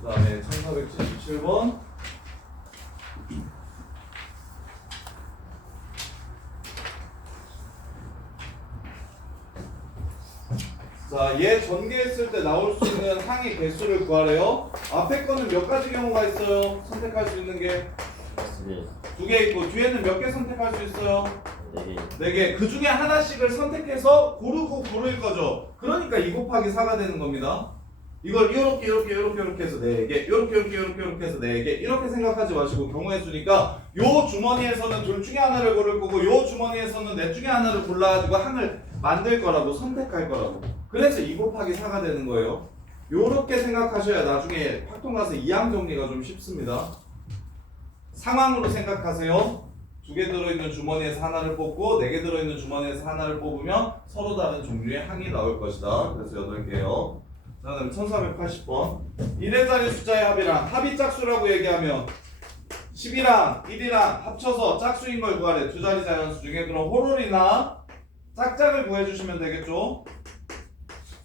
그 다음에 1477번. 자, 얘 전개했을 때 나올 수 있는 항의 개수를 구하래요. 앞에 거는 몇 가지 경우가 있어요? 선택할 수 있는 게 2개 있고, 뒤에는 몇 개 선택할 수 있어요? 4개. 그 중에 하나씩을 선택해서 고르고 고를 거죠. 그러니까 2 곱하기 4가 되는 겁니다. 이걸 이렇게 해서 4개, 이렇게 해서 4개, 이렇게 생각하지 마시고 경우의 수니까 요 주머니에서는 둘 중에 하나를 고를 거고, 요 주머니에서는 넷 중에 하나를 골라가지고 항을 만들 거라고, 선택할 거라고. 그래서 2 곱하기 4가 되는 거예요. 요렇게 생각하셔야 나중에 확통 가서 이항 정리가 좀 쉽습니다. 상황으로 생각하세요. 2개 들어있는 주머니에서 하나를 뽑고 4개 들어있는 주머니에서 하나를 뽑으면 서로 다른 종류의 항이 나올 것이다. 그래서 8개요. 자, 그다음 1480번. 1회짜리 숫자의 합이랑, 합이 짝수라고 얘기하면 10이랑 1이랑 합쳐서 짝수인 걸 구하래. 2자리 자연수 중에. 그럼 홀홀이나 짝짝을 구해주시면 되겠죠.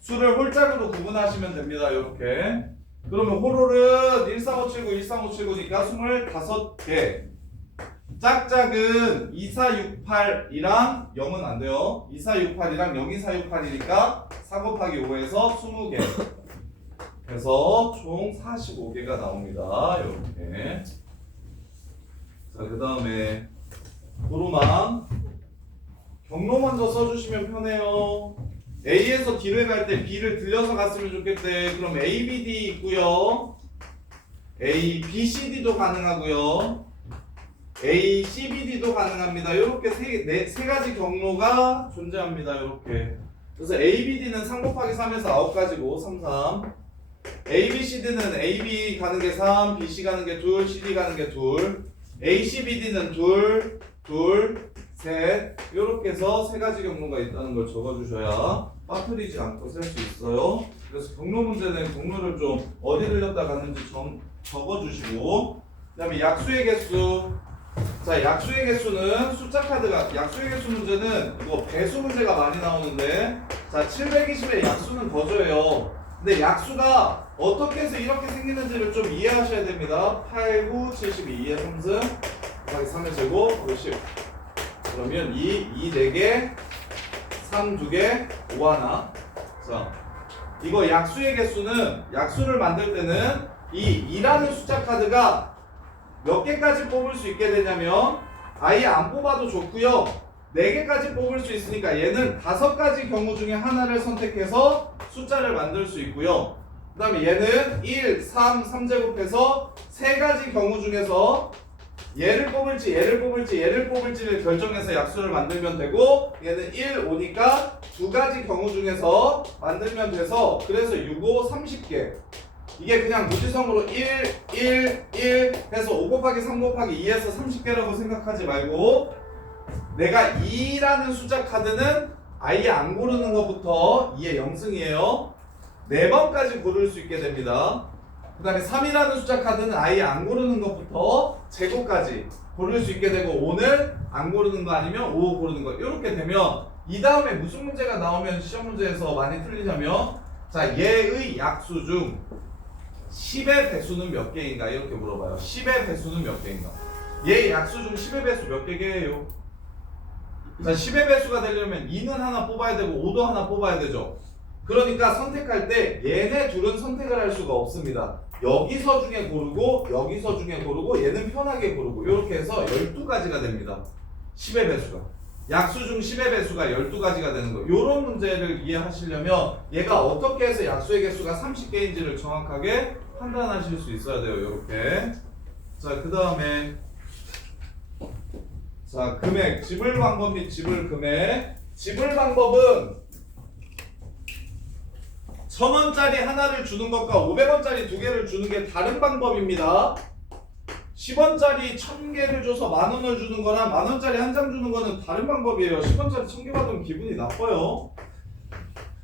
수를 홀짝으로 구분하시면 됩니다. 이렇게. 그러면 홀홀은 13579, 13579니까 25개. 짝짝은 2468이랑 0은 안 돼요. 2468이랑 02468이니까 4 곱하기 5에서 20개. 그래서 총 45개가 나옵니다. 이렇게. 자, 그 다음에 도로망. 경로 먼저 써주시면 편해요. A에서 D를 갈 때 B를 들려서 갔으면 좋겠대. 그럼 A, B, D 있고요. A, B, C, D도 가능하고요. A, C, B, D도 가능합니다. 이렇게 세 가지 경로가 존재합니다. 이렇게. 그래서 A, B, D는 3 곱하기 3에서 9가지고 3, 3. A, B, C, D는 A, B 가는 게 3, B, C 가는 게 2, C, D 가는 게 2. ACBD는 둘, 둘, 셋 이렇게 해서 세 가지 경로가 있다는 걸 적어주셔야 빠뜨리지 않고 쓸 수 있어요. 그래서 경로 문제는 경로를 좀 어디 들렸다 갔는지 적어주시고 그 다음에 약수의 개수. 자, 약수의 개수는 숫자 카드가 약수의 개수 문제는 이거 배수 문제가 많이 나오는데 자 720의 약수는 거저예요. 근데 약수가 어떻게 해서 이렇게 생기는지를 좀 이해하셔야 됩니다. 8, 9, 72, 2의 3승 곱하기 3의 제곱 10 그러면 2 4개 3 2개 5 하나. 자, 이거 약수의 개수는 약수를 만들 때는 이 2라는 숫자 카드가 몇 개까지 뽑을 수 있게 되냐면 아예 안 뽑아도 좋고요. 4개까지 뽑을 수 있으니까 얘는 5가지 경우 중에 하나를 선택해서 숫자를 만들 수 있고요. 그 다음에 얘는 1, 3, 3제곱해서 3가지 경우 중에서 얘를 뽑을지 얘를 뽑을지 얘를 뽑을지를 결정해서 약수를 만들면 되고 얘는 1, 5니까 2가지 경우 중에서 만들면 돼서 그래서 6, 5, 30개 이게 그냥 무지성으로 1, 1, 1 해서 5 곱하기 3 곱하기 2에서 30개라고 생각하지 말고 내가 2라는 숫자 카드는 아예 안 고르는 것부터 2의 0승이에요. 4번까지 고를 수 있게 됩니다. 그 다음에 3이라는 숫자 카드는 아예 안 고르는 것부터 제곱까지 고를 수 있게 되고 5는 안 고르는 거 아니면 5 고르는 거 이렇게 되면 이 다음에 무슨 문제가 나오면 시험 문제에서 많이 틀리냐면 자 얘의 약수 중 10의 배수는 몇 개인가 이렇게 물어봐요. 10의 배수는 몇 개인가. 얘 약수 중 10의 배수 몇 개예요? 자 10의 배수가 되려면 2는 하나 뽑아야 되고 5도 하나 뽑아야 되죠. 그러니까 선택할 때 얘네 둘은 선택을 할 수가 없습니다. 여기서 중에 고르고 여기서 중에 고르고 얘는 편하게 고르고 이렇게 해서 12가지가 됩니다. 10의 배수가. 약수 중 10의 배수가 12가지가 되는 거. 이런 문제를 이해하시려면 얘가 어떻게 해서 약수의 개수가 30개인지를 정확하게 판단하실 수 있어야 돼요. 이렇게. 자, 그 다음에 자, 금액, 지불 방법 및 지불 금액. 지불 방법은 1000원짜리 하나를 주는 것과 500원짜리 2개를 주는 게 다른 방법입니다. 10원짜리 1000개를 줘서 10,000원을 주는 거랑 10,000원짜리 한 장 주는 거는 다른 방법이에요. 10원짜리 1000개 받으면 기분이 나빠요.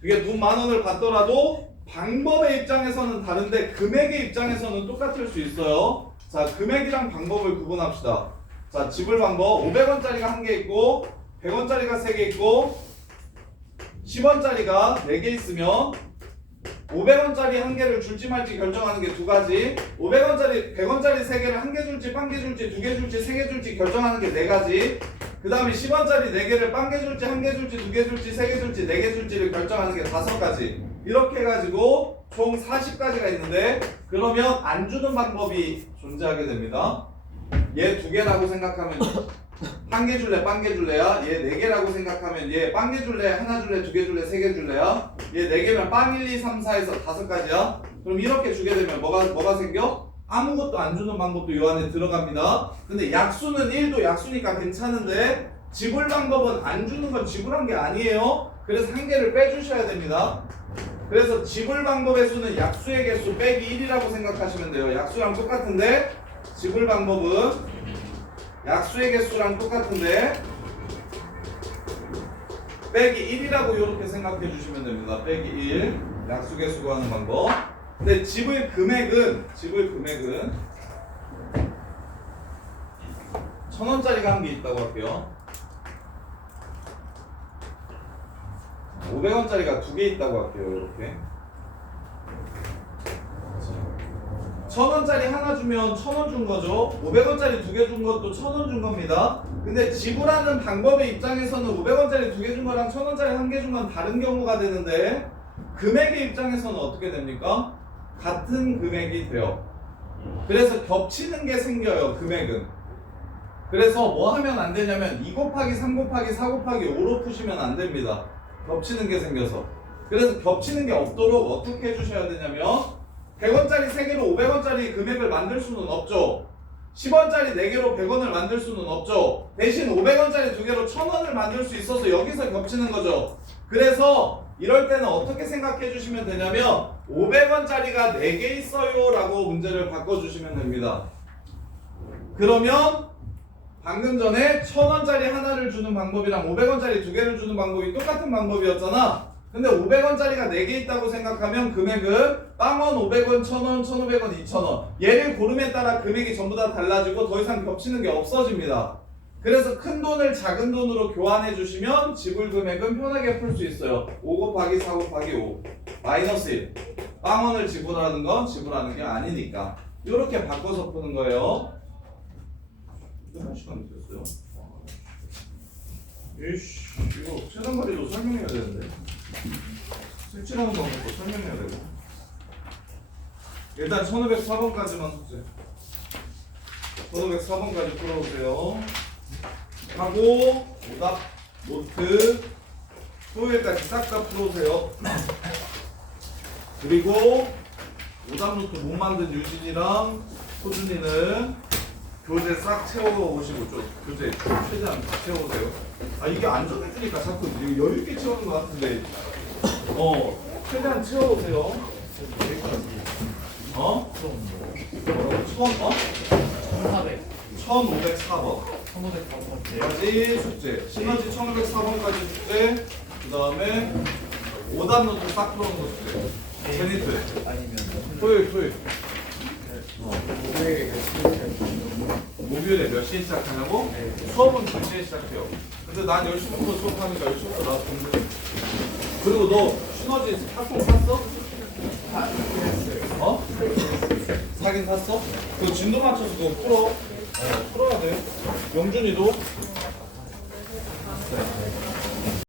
이게 돈 10,000원을 받더라도 방법의 입장에서는 다른데 금액의 입장에서는 똑같을 수 있어요. 자, 금액이랑 방법을 구분합시다. 자, 지불 방법 500원짜리가 1개 있고 100원짜리가 3개 있고 10원짜리가 4개 있으면 500원짜리 1개를 줄지 말지 결정하는 게 2가지 500원짜리 100원짜리 3개를 1개 줄지 1개 줄지 2개 줄지 3개 줄지 결정하는 게 4가지 그 다음에 10원짜리 4개를 1개 줄지 1개 줄지 2개 줄지 3개 줄지 4개 줄지를 결정하는 게 5가지 이렇게 해가지고 총 40가지가 있는데 그러면 안 주는 방법이 존재하게 됩니다. 얘 2개라고 생각하면 1개 줄래, 1개 줄래야? 얘 4개라고 생각하면 얘 1개 줄래, 하나 줄래, 2개 줄래, 3개 줄래야? 얘 4개면 빵 1, 2, 3, 4에서 5가지야? 그럼 이렇게 주게 되면 뭐가 생겨? 아무것도 안 주는 방법도 이 안에 들어갑니다. 근데 약수는 1도 약수니까 괜찮은데 지불 방법은 안 주는 건 지불한 게 아니에요. 그래서 1개를 빼주셔야 됩니다. 그래서 지불 방법의 수는 약수의 개수 빼기 1이라고 생각하시면 돼요. 약수랑 똑같은데 지불 방법은 약수의 개수랑 똑같은데 빼기 1이라고 이렇게 생각해 주시면 됩니다. 빼기 1 약수 개수 구하는 방법. 근데 지불 금액은 1000원짜리가 한 개 있다고 할게요. 500원짜리가 2개 있다고 할게요. 이렇게 1000원짜리 하나 주면 1000원 준 거죠. 500원짜리 2개 준 것도 1000원 준 겁니다. 근데 지불하는 방법의 입장에서는 500원짜리 2개 준 거랑 1000원짜리 1개 준 건 다른 경우가 되는데 금액의 입장에서는 어떻게 됩니까? 같은 금액이 돼요. 그래서 겹치는 게 생겨요. 금액은. 그래서 뭐 하면 안 되냐면 2 곱하기 3 곱하기 4 곱하기 5로 푸시면 안 됩니다. 겹치는 게 생겨서. 그래서 겹치는 게 없도록 어떻게 해주셔야 되냐면 100원짜리 3개로 500원짜리 금액을 만들 수는 없죠. 10원짜리 4개로 100원을 만들 수는 없죠. 대신 500원짜리 2개로 1000원을 만들 수 있어서 여기서 겹치는 거죠. 그래서 이럴 때는 어떻게 생각해 주시면 되냐면 500원짜리가 4개 있어요 라고 문제를 바꿔주시면 됩니다. 그러면 방금 전에 1,000원짜리 하나를 주는 방법이랑 500원짜리 두 개를 주는 방법이 똑같은 방법이었잖아. 근데 500원짜리가 4개 있다고 생각하면 금액은 빵원 500원, 1,000원, 1,500원, 2,000원 얘를 고름에 따라 금액이 전부 다 달라지고 더 이상 겹치는 게 없어집니다. 그래서 큰 돈을 작은 돈으로 교환해 주시면 지불 금액은 편하게 풀 수 있어요. 5 곱하기 4 곱하기 5 마이너스 1 빵원을 지불하는 건 지불하는 게 아니니까 이렇게 바꿔서 푸는 거예요. 한 시간 됐어요. 이씨 이거 최단거리도 설명해야 되는데 색칠하는 방법도 설명해야 되고 일단 1504번까지만 숙제 1504번까지 풀어보세요 하고 오답 노트 토요일까지 싹 다 풀어오세요. 그리고 오답 노트 못 만든 유진이랑 호준이는 교재 싹 채워오시고 좀 교재 최대한 다 채워오세요. 아 이게 안 정해주니까 자꾸 여유 있게 채우는 것 같은데 최대한 채워오세요. 어? 뭐라고? 1504번 1504번까지 숙제 시너지 1504번까지 숙제 그 다음에 오답 노트 싹 풀어오는 거 숙제 제니트 아니면 토요일 목요일에 몇 시에 시작하냐고? 수업은 2시에 시작해요. 근데 난 10시부터 수업하니까 10시부터 나와서 공부해. 그리고 너 시너지 팝콘 샀어? 어? 사긴 샀어? 그거 진도 맞춰서 그거 풀어. 풀어야 돼. 영준이도